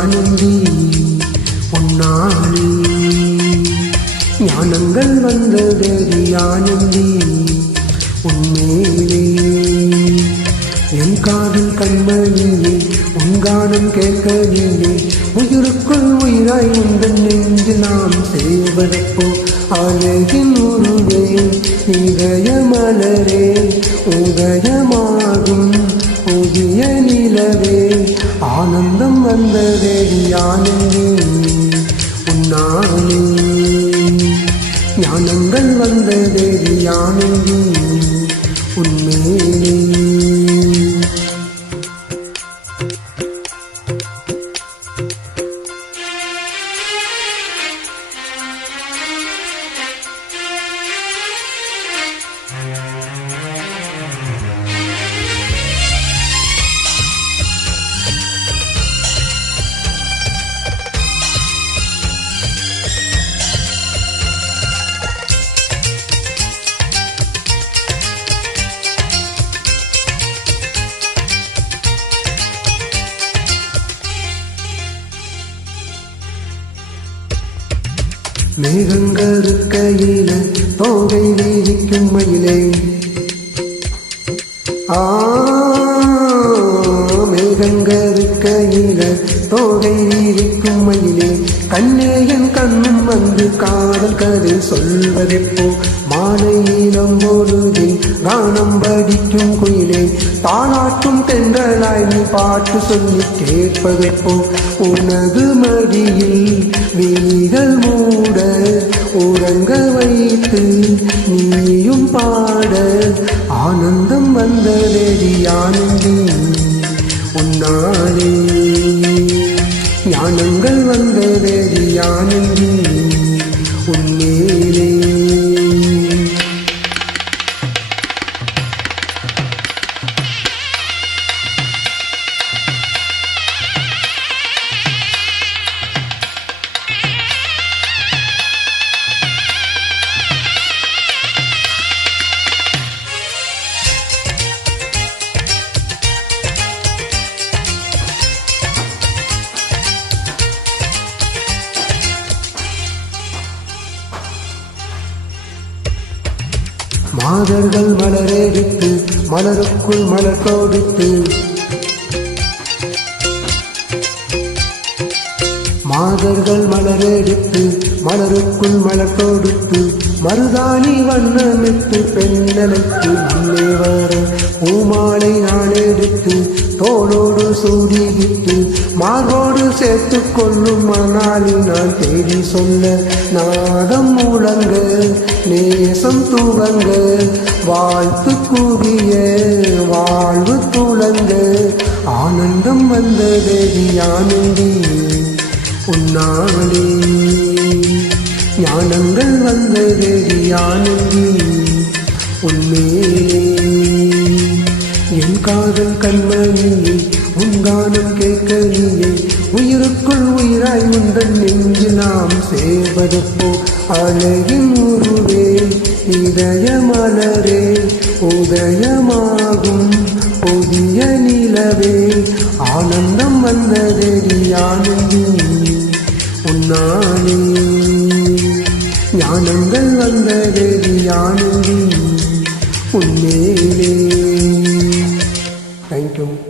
ஆனந்தி உன்னாலே ஞானங்கள் வந்ததடி ஆனந்தி உன்மேலே என் காதில் கண்மணியே உன்கானம் கேட்க நீயே உயிருக்குள் உயிராய் உந்தன் நெஞ்சில் நாம் சேர்வதப்போ அழகின் உருவே இதய மலரே உதயமாகும் புதிய நிலவே ஆனந்தம் வந்ததேடி ஆனந்தி உன்னாலே ஞானங்கள் வந்ததேடி ஆனந்தி உன்மேலே மேகங்கருக்கையில தோகை வீதிக்கும் மயிலே மேகங்கருக்கையில தோகை வீதிக்கும் மயிலே கண்ணே என் கண்ணும் வந்து காதல் கதை சொல்வதெப்போ மாலை நீளம் பொழுதில் கானம் படிக்கும் குயிலே தாளாட்டும் தென்றலாய் நீ பாட்டு சொல்லி கேட்பதெப்போ உனது மடியில் விழிகள் மூட உறங்க வைத்து நீயும் பாட ஆனந்தம் வந்ததேடி ஆனந்தி உன்னாலே ஞானங்கள் வந்ததேடி ஆனந்தி உன்மேலே மாதர்கள் மலரெடுத்து மலருக்குள் மலர் கொடுத்து மாதர்கள் மலரெடுத்து மலருக்குள் மலர் கொடுத்து மருதாணி வண்ணமிட்டு பெண்ணலைக்கு முன்னே வர பூமாலை நான் எடுத்து தோளோடு சூடிவிட்டு மார்போடு சேர்த்து கொள்ளும் மணாலில் நான் தேடி சொல்ல நாதம் முழங்க நேசம் துவங்க வாழ்த்து கூறிய வாழ்வு துளங்க ஆனந்தம் வந்ததேடி ஆனந்தி உன்னாலே ஞானங்கள் வந்ததேடி ஆனந்தி உன்மேலே என் காதல் கண்மணியே உன்கானம் கேட்க நீயே உயிருக்குள் உயிராய் உந்தன் நெஞ்சில் நாம் சேர்வதப்போ அழகின் உருவே இதய மலரே உதயமாகும் புதிய நிலவே ஆனந்தம் வந்ததேடி ஆனந்தி உன்னாலே ஞானங்கள் வந்ததேடி ஆனந்தி உன்மேலே. Thank you.